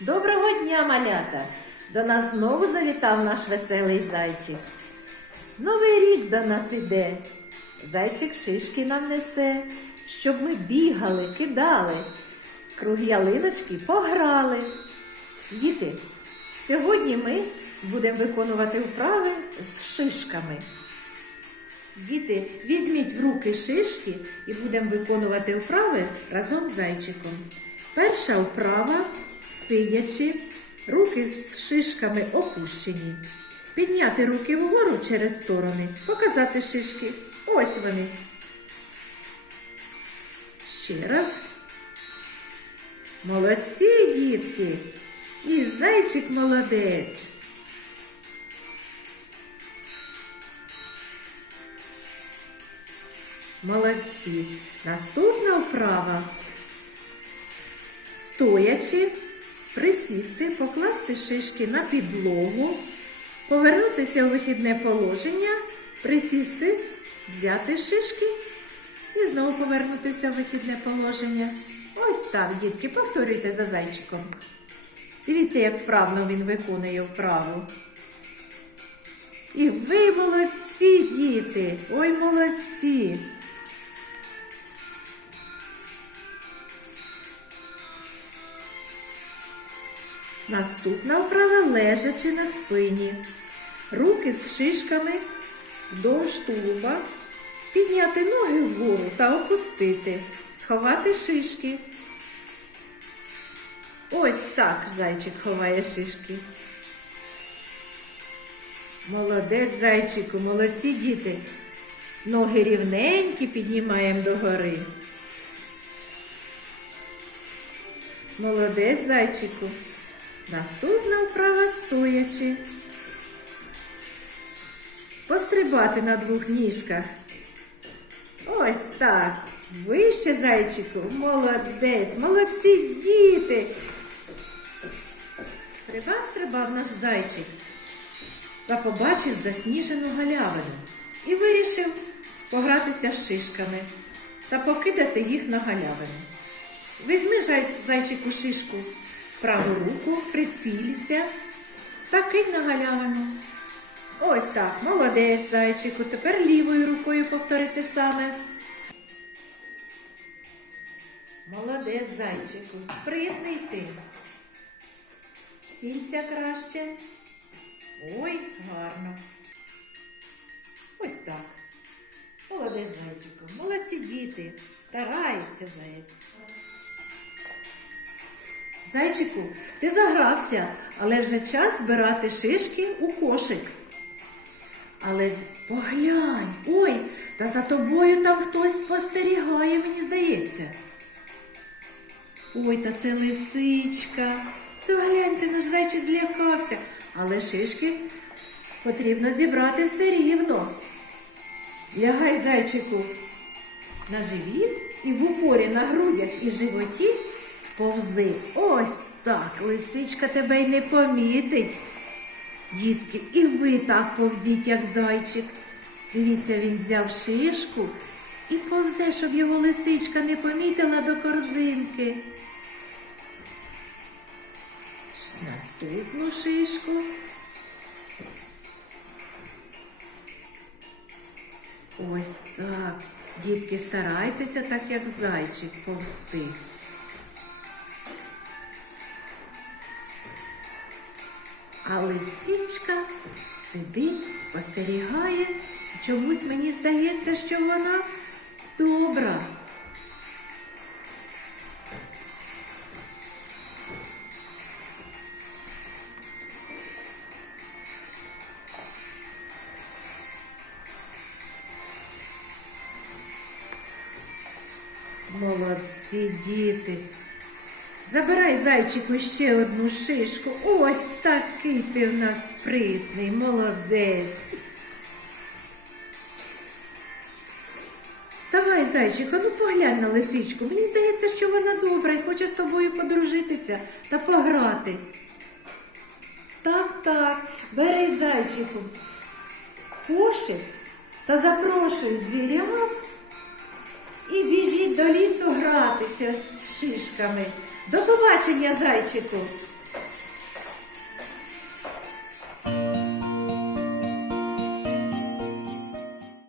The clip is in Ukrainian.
Доброго дня, малята! До нас знову завітав наш веселий зайчик. Новий рік до нас іде. Зайчик шишки нам несе, щоб ми бігали, кидали, круг ялиночки пограли. Діти, сьогодні ми будемо виконувати вправи з шишками. Діти, візьміть в руки шишки і будемо виконувати вправи разом з зайчиком. Перша вправа сидячи, руки з шишками опущені. Підняти руки вгору через сторони, показати шишки. Ось вони. Ще раз. Молодці, дітки. І зайчик молодець. Молодці. Наступна вправа. Стоячи, присісти, покласти шишки на підлогу, повернутися у вихідне положення, присісти, взяти шишки і знову повернутися в вихідне положення. Ось так, дітки, повторюйте за зайчиком. Дивіться, як вправно він виконує вправу. І ви молодці, діти! Ой, молодці! Наступна вправа лежачи на спині. Руки з шишками вдовж тулуба. Підняти ноги вгору та опустити. Сховати шишки. Ось так зайчик ховає шишки. Молодець зайчику, молодці діти. Ноги рівненькі піднімаємо догори. Молодець зайчику. Наступна вправа стоячи. Пострибати на двох ніжках. Ось так. Вище зайчику. Молодець. Молодці діти. Стрибав, стрибав наш зайчик. Та побачив засніжену галявину і вирішив погратися з шишками та покидати їх на галявину. Візьми зай- зайчику шишку праву руку, прицілься та кинь на галявину. Ось так, молодець зайчику. Тепер лівою рукою повтори те саме. Молодець зайчику, спритний ти. Цілься краще. Ой, гарно. Ось так. Молодець зайчику. Молодці діти. Стараються заяць. Зайчику, ти загрався, але вже час збирати шишки у кошик. Але поглянь, ой, та за тобою там хтось спостерігає, мені здається. Ой, та це лисичка. То гляньте, наш зайчик злякався, але шишки потрібно зібрати все рівно. Лягай, зайчику, на живіт і в упорі на грудях і животі повзи. Ось так, лисичка тебе й не помітить. Дітки, і ви так повзіть, як зайчик. Дивіться, він взяв шишку і повзе, щоб його лисичка не помітила до корзинки. Наступну шишку. Ось так. Дітки, старайтеся так, як зайчик повсти. А лисичка сидить, спостерігає. Чомусь мені здається, що вона добра. Молодці діти. Забирай зайчику ще одну шишку. Ось такий ти в нас спритний, молодець. Вставай, зайчику, ну поглянь на лисичку. Мені здається, що вона добра і хоче з тобою подружитися та пограти. Так, так, бери зайчику. Кошик та запрошуй звірят і біжіть до лісу гратися з шишками. До побачення, зайчику!